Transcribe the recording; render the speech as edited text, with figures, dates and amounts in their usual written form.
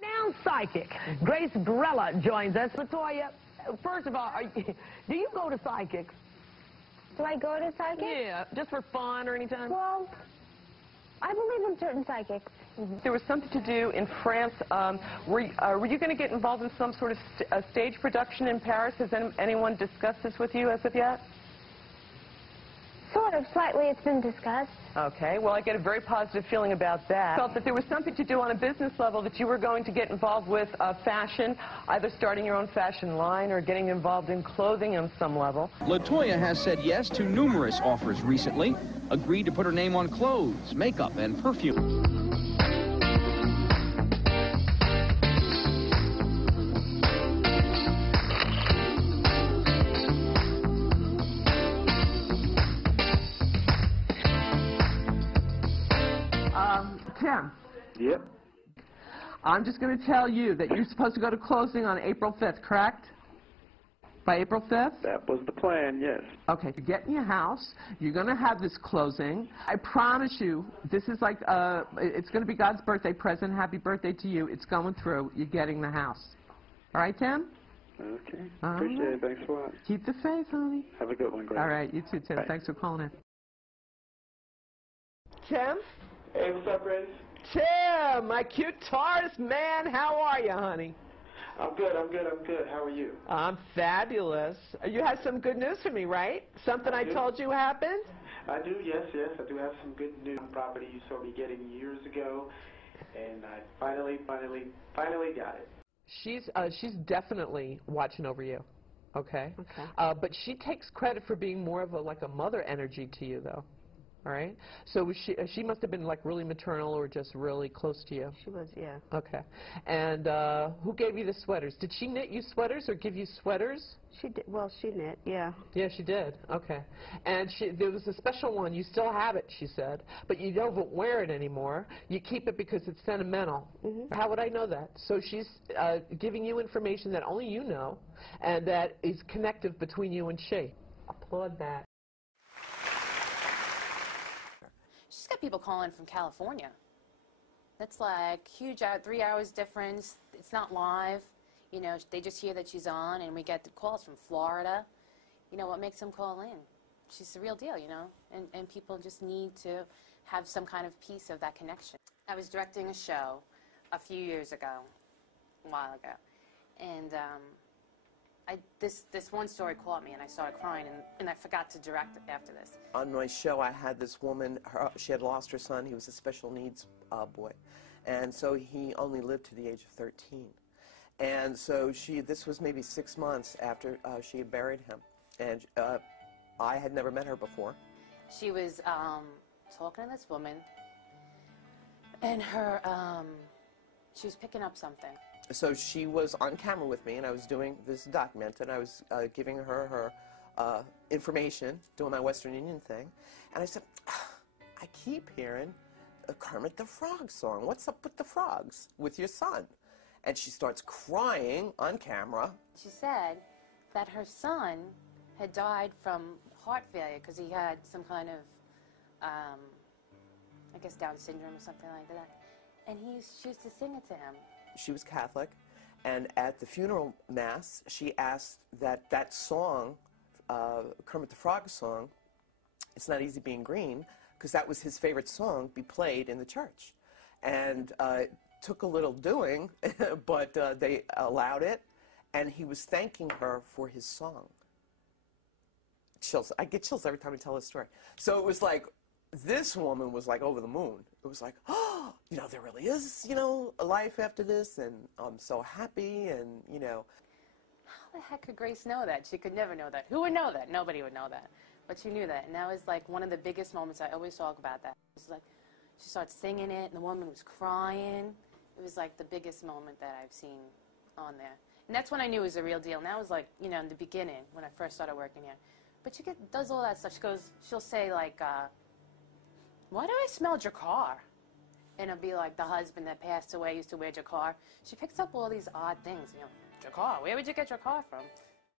Renowned psychic Grace Grella joins us. Latoya, first of all, do you go to psychics? Do I go to psychics? Yeah, just for fun or anything? Well, I believe in certain psychics. There was something to do in France. Were you going to get involved in some sort of stage production in Paris? Has anyone discussed this with you as of yet? Sort of, slightly, it's been discussed. Okay, well, I get a very positive feeling about that. I felt that there was something to do on a business level, that you were going to get involved with fashion, either starting your own fashion line or getting involved in clothing on some level. Latoya has said yes to numerous offers recently, agreed to put her name on clothes, makeup, and perfume. Tim. Yep. I'm just going to tell you that you're supposed to go to closing on April 5th, correct? By April 5th? That was the plan, yes. Okay, you get in your house, you're going to have this closing. I promise you, this is like, it's going to be God's birthday present. Happy birthday to you. It's going through. You're getting the house. All right, Tim? Okay. Appreciate it. Thanks a lot. Keep the faith, honey. Have a good one, Greg. All right, you too, Tim. Bye. Thanks for calling in. Tim? Hey, what's up, Grace? Tim, my cute Taurus man, how are you, honey? I'm good, I'm good, I'm good. How are you? I'm fabulous. You have some good news for me, right? Something I told you happened? I do, yes, yes. I do have some good news. Property you saw me getting years ago, and I finally got it. She's definitely watching over you, okay? Okay. But she takes credit for being more of a mother energy to you, though. All right. So she must have been like really maternal or just really close to you. She was, yeah. Okay. And who gave you the sweaters? Did she knit you sweaters or give you sweaters? She did. Well, she knit, yeah. Yeah, she did. Okay. And there was a special one. You still have it, she said, but you don't wear it anymore. You keep it because it's sentimental. Mm-hmm. How would I know that? So she's giving you information that only you know, and that is connective between you and she. Applaud that. She's got people calling from California. That's like huge, 3 hours difference. It's not live. You know, they just hear that she's on, and we get the calls from Florida. You know, what makes them call in? She's the real deal, you know, and people just need to have some kind of piece of that connection. I was directing a show a few years ago, a while ago, and this one story caught me, and I started crying, and I forgot to direct it after this. On my show, I had this woman, she had lost her son. He was a special needs boy, and so he only lived to the age of 13. And so this was maybe 6 months after she had buried him, and I had never met her before. She was talking to this woman, and she was picking up something. So she was on camera with me, and I was doing this document, and I was giving her information, doing my Western Union thing, and I said, I keep hearing a Kermit the Frog song. What's up with the frogs with your son? And she starts crying on camera. She said that her son had died from heart failure because he had some kind of, I guess, Down syndrome or something like that. And she used to sing it to him. She was Catholic, and at the funeral mass, she asked that song, Kermit the Frog song, It's Not Easy Being Green, because that was his favorite song, be played in the church. And it took a little doing, but they allowed it, and he was thanking her for his song. Chills. I get chills every time I tell this story. So it was like, this woman was like over the moon. It was like, oh, you know, there really is, you know, a life after this, and I'm so happy, and, you know. How the heck could Grace know that? She could never know that. Who would know that? Nobody would know that. But she knew that, and that was like one of the biggest moments. I always talk about that. It was like, she started singing it, and the woman was crying. It was like the biggest moment that I've seen on there. And that's when I knew it was a real deal. And that was like, you know, in the beginning, when I first started working here. But she does all that stuff. She'll say like, why do I smell Jacquard? And it'll be like the husband that passed away used to wear Jacquard. She picks up all these odd things, you know, Jacquard, where would you get Jacquard from?